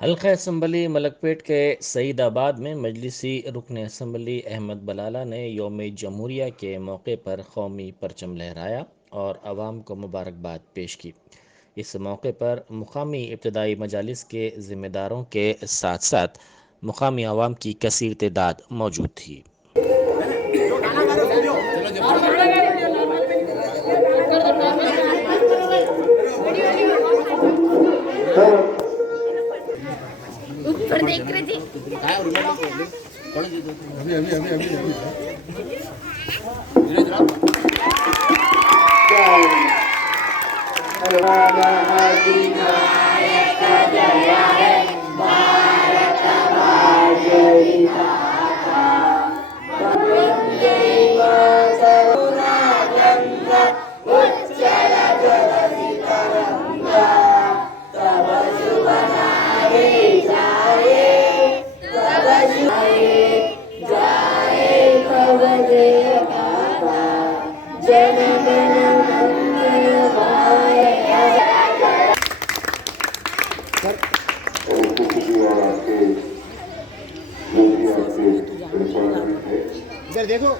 हल्का असम्बली मलकपेट के सईदाबाद में मजलिसी रुकन असम्बली अहमद बलाला ने योम जमहूरिया के मौके पर कौमी परचम लहराया और आवाम को मुबारकबाद पेश की। इस मौके पर मुकामी इब्तदाई मजालिस के ज़िम्मेदारों के साथ साथ मुकामी आवाम की कसीर तादाद मौजूद थी। ऊपर देख रहे थे। अभी अभी अभी अभी अभी इधर देखो।